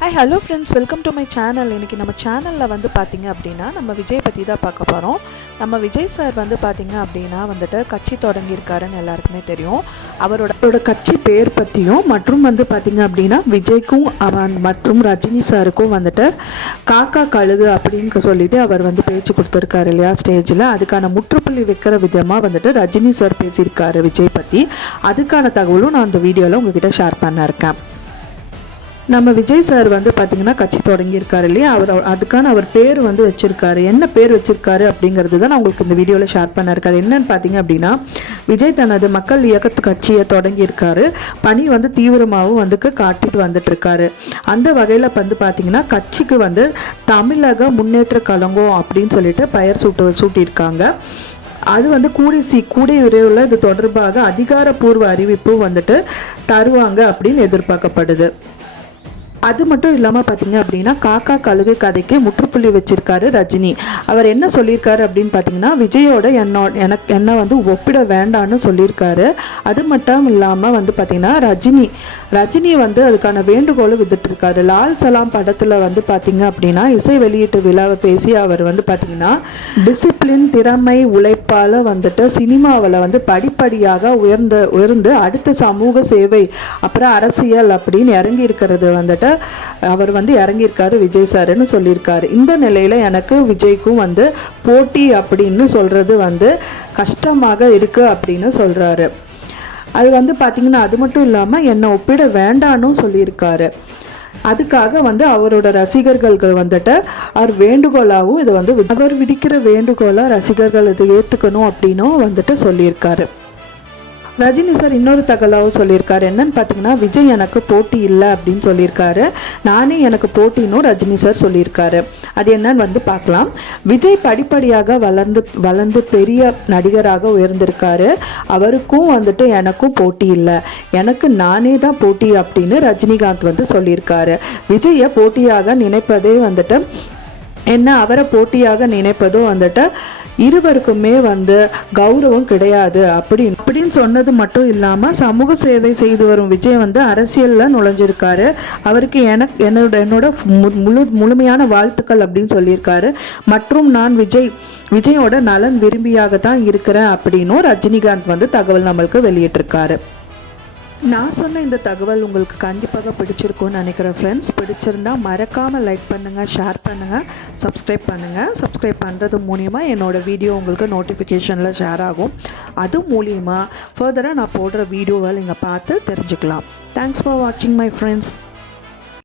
Hi hello friends welcome to my channel இன்றைக்கி நம்ம சேனலில் வந்து பார்த்திங்க அப்படின்னா நம்ம விஜய் பற்றி தான் பார்க்க போகிறோம் நம்ம விஜய் சார் வந்து பார்த்திங்க அப்படின்னா வந்துட்டு கட்சி தொடங்கியிருக்காருன்னு எல்லாருக்குமே தெரியும். அவரோட கட்சி பேர் பற்றியும் மற்றும் வந்து பார்த்திங்க அப்படின்னா விஜய்க்கும் அவன் மற்றும் ரஜினி சாருக்கும் வந்துட்டு காக்கா கழுகு அப்படின்னு சொல்லிட்டு அவர் வந்து பேச்சு கொடுத்துருக்காரு இல்லையா ஸ்டேஜில் அதுக்கான முற்றுப்புள்ளி வைக்கிற விதமாக வந்துட்டு ரஜினி சார் பேசியிருக்காரு விஜய் பற்றி அதுக்கான தகவலும் நான் அந்த வீடியோவில் உங்ககிட்ட ஷேர் பண்ண இருக்கேன் நம்ம விஜய் சார் வந்து பார்த்தீங்கன்னா கட்சி தொடங்கியிருக்காரு இல்லையா? அவர் அதுக்கான அவர் பேர் வந்து வச்சுருக்காரு. என்ன பேர் வச்சுருக்காரு அப்படிங்கிறது தான் நான் உங்களுக்கு இந்த வீடியோவில் ஷேர் பண்ண என்னன்னு பார்த்தீங்க அப்படின்னா விஜய் தனது மக்கள் இயக்கத்து கட்சியை தொடங்கியிருக்காரு. பணி வந்து தீவிரமாகவும் வந்துக்கு காட்டிட்டு வந்துட்டுருக்காரு. அந்த வகையில் வந்து பார்த்தீங்கன்னா கட்சிக்கு வந்து தமிழக முன்னேற்ற கழகம் அப்படின்னு சொல்லிட்டு பெயர் சூட்டு சூட்டியிருக்காங்க. அது வந்து கூடி சி கூடிய விரைவில் இது தொடர்பாக அதிகாரப்பூர்வ அறிவிப்பும் வந்துட்டு தருவாங்க அப்படின்னு எதிர்பார்க்கப்படுது. அது மட்டும் இல்லாமல் பார்த்தீங்க அப்படின்னா காக்கா கழுகு கதைக்கு முற்றுப்புள்ளி வச்சிருக்காரு ரஜினி. அவர் என்ன சொல்லியிருக்காரு அப்படின்னு பார்த்தீங்கன்னா விஜயோட என்னோட எனக்கு என்ன வந்து ஒப்பிட வேண்டான்னு சொல்லியிருக்காரு. அது மட்டும் இல்லாமல் வந்து பார்த்தீங்கன்னா ரஜினி ரஜினி வந்து அதுக்கான வேண்டுகோளை வித்துட்ருக்காரு லால் சலாம் படத்தில் வந்து பார்த்தீங்க அப்படின்னா இசை வெளியீட்டு விழாவை பேசி அவர் வந்து பார்த்தீங்கன்னா டிசிப்ளின் திறமை உழைப்பால் வந்துட்டு சினிமாவில் வந்து படிப்படியாக உயர்ந்த உயர்ந்து அடுத்த சமூக சேவை அப்புறம் அரசியல் அப்படின்னு இறங்கி இருக்கிறது வந்துட்டு அவர் வந்து இறங்கியிருக்காரு விஜய் சாருன்னு சொல்லியிருக்காரு. இந்த நிலையில் எனக்கு விஜய்க்கும் வந்து போட்டி அப்படின்னு சொல்கிறது வந்து கஷ்டமாக இருக்குது அப்படின்னு சொல்கிறாரு அது வந்து பார்த்திங்கன்னா அது மட்டும் இல்லாமல் என்னை ஒப்பிட வேண்டான்னு சொல்லியிருக்காரு. அதுக்காக வந்து அவரோட ரசிகர்கள் வந்துட்டு அவர் வேண்டுகோளாகவும் இதை வந்து அவர் விடுக்கிற வேண்டுகோளாக ரசிகர்கள் இதை ஏற்றுக்கணும் அப்படின்னும் வந்துட்டு சொல்லியிருக்காரு. ரஜினி சார் இன்னொரு தகவலாகவும் சொல்லியிருக்காரு. என்னன்னு பார்த்தீங்கன்னா விஜய் எனக்கு போட்டி இல்லை அப்படின்னு சொல்லியிருக்காரு. நானே எனக்கு போட்டினும் ரஜினி சார் சொல்லியிருக்காரு. அது என்னன்னு வந்து பார்க்கலாம். விஜய் படிப்படியாக வளர்ந்து வளர்ந்து பெரிய நடிகராக உயர்ந்திருக்காரு. அவருக்கும் வந்துட்டு எனக்கும் போட்டி இல்லை. எனக்கு நானே தான் போட்டி அப்படின்னு ரஜினிகாந்த் வந்து சொல்லியிருக்காரு. விஜயை போட்டியாக நினைப்பதே வந்துட்டு என்ன அவரை போட்டியாக நினைப்பதும் வந்துட்டு இருவருக்குமே வந்து கௌரவம் கிடையாது. அப்படின்னு அப்படின்னு சொன்னது மட்டும் இல்லாமல் சமூக சேவை செய்து வரும் விஜய் வந்து அரசியலில் நுழைஞ்சிருக்காரு. அவருக்கு எனக்கு என்னோட என்னோட முழு முழுமையான வாழ்த்துக்கள் அப்படின்னு சொல்லியிருக்காரு. மற்றும் நான் விஜய் விஜயோட நலன் விரும்பியாக தான் இருக்கிறேன் அப்படின்னும் ரஜினிகாந்த் வந்து தகவல் நம்மளுக்கு வெளியிட்டிருக்காரு. நான் சொன்ன இந்த தகவல் உங்களுக்கு கண்டிப்பாக பிடிச்சிருக்கும்னு நினைக்கிறேன் ஃப்ரெண்ட்ஸ் பிடிச்சிருந்தா மறக்காமல் லைக் பண்ணுங்கள் ஷேர் பண்ணுங்கள் சப்ஸ்கிரைப் பண்ணுங்கள் சப்ஸ்கிரைப் பண்ணுறது மூலியமாக என்னோடய வீடியோ உங்களுக்கு நோட்டிஃபிகேஷனில் ஷேர் ஆகும். அது மூலியமாக ஃபர்தராக நான் போடுற வீடியோவை நீங்கள் பார்த்து தெரிஞ்சுக்கலாம். தேங்க்ஸ் ஃபார் வாட்சிங் மை ஃப்ரெண்ட்ஸ்